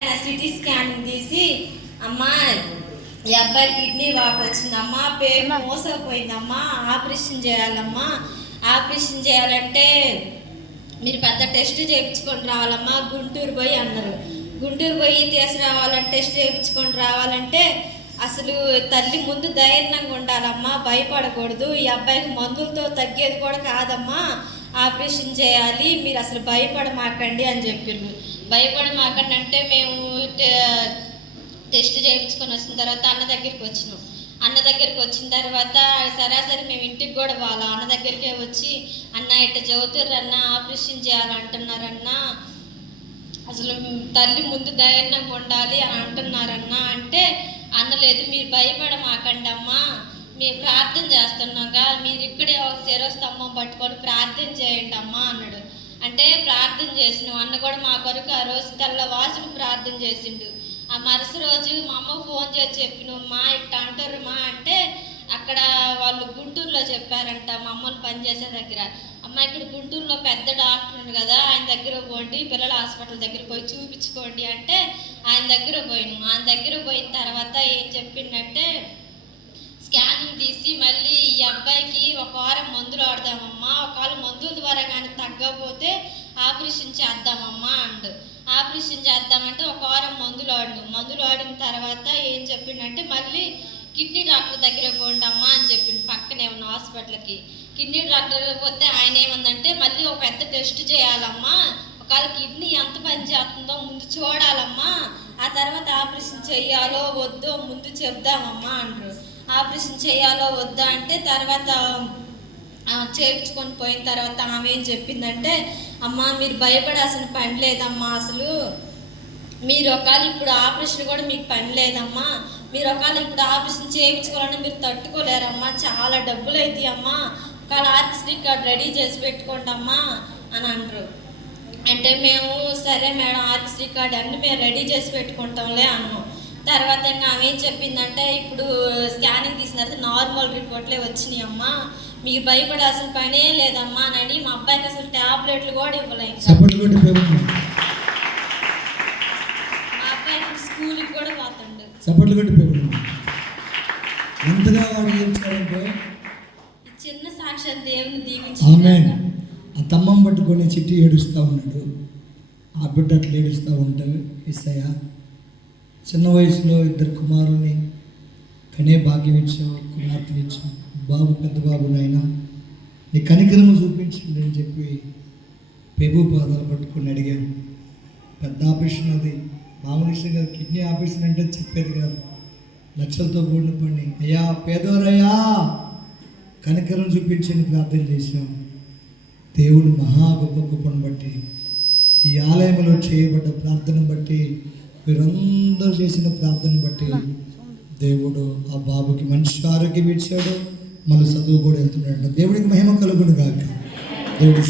City scanning తీసి అమ్మా ఈ అబ్బాయి కిడ్నీ వాపు వచ్చిందమ్మా, పేరు మోసపోయిందమ్మా, ఆపరేషన్ చేయాలమ్మా, ఆపరేషన్ చేయాలంటే మీరు పెద్ద టెస్ట్ చేయించుకొని రావాలమ్మా, గుంటూరు పోయి అన్నారు. గుంటూరు పోయి తీసుకురావాలంటే టెస్ట్ చేయించుకొని రావాలంటే అసలు తల్లి ముందు ధైర్యంగా ఉండాలమ్మా, భయపడకూడదు, ఈ అబ్బాయికి మందులతో తగ్గేది కూడా కాదమ్మా, ఆపరేషన్ చేయాలి, మీరు అసలు భయపడమాకండి అని చెప్పిండ్రు. భయపడమాకండి అంటే మేము టెస్ట్ చేయించుకొని వచ్చిన తర్వాత అన్న దగ్గరికి వచ్చినాం. అన్న దగ్గరికి వచ్చిన తర్వాత సరాసరి మేము ఇంటికి కూడా వాళ్ళ అన్న దగ్గరికే వచ్చి, అన్న ఇట్ట చదువుతారన్న, ఆపరేషన్ చేయాలంటున్నారన్నా, అసలు తల్లి ముందు ధైర్యంగా ఉండాలి అని అంటున్నారన్న అంటే, అన్నలేదు మీరు భయపడమాకండి అమ్మా, మీరు ప్రార్థన చేస్తున్నాగా, మీరు ఇక్కడే ఒక శిరస్తంభం పట్టుకొని ప్రార్థన చేయండి అమ్మా అన్నాడు. అంటే ప్రార్థన చేసినాం. అన్న కూడా మా కొరకు ఆ రోజు తెల్లవాసులు ప్రార్థన చేసిండు. ఆ మరుసటి రోజు మా అమ్మ ఫోన్ చేసి చెప్పిన, మా ఇట్ట అంటారు మా అంటే, అక్కడ వాళ్ళు గుంటూరులో చెప్పారంట మా అమ్మలు పనిచేసే దగ్గర, అమ్మ ఇక్కడ గుంటూరులో పెద్ద డాక్టర్ ఉంది కదా, ఆయన దగ్గర పోండి, పిల్లల హాస్పిటల్ దగ్గర పోయి చూపించుకోండి అంటే ఆయన దగ్గర పోయినాం. ఆయన దగ్గర పోయిన తర్వాత ఏం చెప్పిందంటే, స్కానింగ్ తీసి మళ్ళీ ఈ అబ్బాయికి ఒక వారం మందులు ఆడదామమ్మా, ఒకవేళ మందుల ద్వారా కానీ తగ్గకపోతే ఆపరేషన్ చేద్దామమ్మా అండు. ఆపరేషన్ చేద్దామంటే ఒక వారం మందులు ఆడిన తర్వాత ఏం చెప్పిండంటే, మళ్ళీ కిడ్నీ డాక్టర్ దగ్గర పోండి అమ్మా అని చెప్పిండు, పక్కనే ఉన్న హాస్పిటల్కి. కిడ్నీ డాక్టర్ పోతే ఆయన ఏమందంటే, మళ్ళీ ఒక పెద్ద టెస్ట్ చేయాలమ్మా, ఒకవేళ కిడ్నీ ఎంత పని చేస్తుందో ముందు చూడాలమ్మా, ఆ తర్వాత ఆపరేషన్ చెయ్యాలో వద్దో ముందు చెప్దామమ్మా అంటారు. ఆపరేషన్ చేయాలో వద్దా అంటే తర్వాత చేయించుకొని పోయిన తర్వాత ఆమె ఏం చెప్పిందంటే, అమ్మ మీరు భయపడాల్సిన పని లేదమ్మా, అసలు మీరు ఒకవేళ ఇప్పుడు ఆపరేషన్ కూడా మీకు పని లేదమ్మా, మీరు ఒకవేళ ఇప్పుడు ఆపరేషన్ చేయించుకోవాలంటే మీరు తట్టుకోలేరమ్మా, చాలా డబ్బులు అవుతాయి అమ్మా, ఒకవేళ ఆర్కిస్ట్రీ కార్డ్ రెడీ చేసి పెట్టుకోండి అమ్మా అని అంటారు. అంటే మేము సరే మేడం ఆర్కిస్ట్రీ కార్డ్ అన్నీ మేము రెడీ చేసి పెట్టుకుంటాంలే అన్నాం. తర్వాత ఇంకా ఆమె ఏం చెప్పిందంటే, ఇప్పుడు స్కానింగ్ తీసిన తర్వాత నార్మల్ రిపోర్ట్లే వచ్చినాయి అమ్మా, మీకు భయపడాల్సిన పనే లేదమ్మా అని మా అబ్బాయికి అసలు ట్యాబ్లెట్లు కూడా ఇవ్వలేదు. మా అబ్బాయికి స్కూల్కి కూడా పోతుండే. చిన్న సాక్ష్యం దేవుని దీవించి ఆ తమ్మం పట్టుకొని చిట్టి ఏడుస్తూ ఉన్నాడు. ఆ బిడ్డ అట్లా ఏడుస్తూ ఉంటాడు. యేసయ్య చిన్న వయసులో 2 కుమారుని కనే భాగ్యం ఇచ్చావు, కుమార్తెని ఇచ్చావు, బాబు పెద్ద బాబు నాయనా నీ కనికరము చూపించండి అని చెప్పి ప్రభు పాదాలు పట్టుకొని అడిగాను. పెద్ద ఆపరేషన్ అది, మామూలు విషయం కాదు. కిడ్నీ ఆపరేషన్ అంటే చెప్పేది కాదు, లక్షలతో కూడిన పని. అయ్యా పేదోరయ్యా కనికరం చూపించని ప్రార్థన చేశాం. దేవుడు మహా గొప్ప కృపను బట్టి, ఈ ఆలయంలో చేయబడ్డ ప్రార్థన బట్టి, వీరందరూ చేసిన ప్రార్థన బట్టి దేవుడు ఆ బాబుకి మంచి ఆరోగ్యం ఇచ్చాడు. మళ్ళీ చదువు కూడా వెళ్తున్నాడు. దేవుడికి మహిమ కలుగును గాక. దేవుడి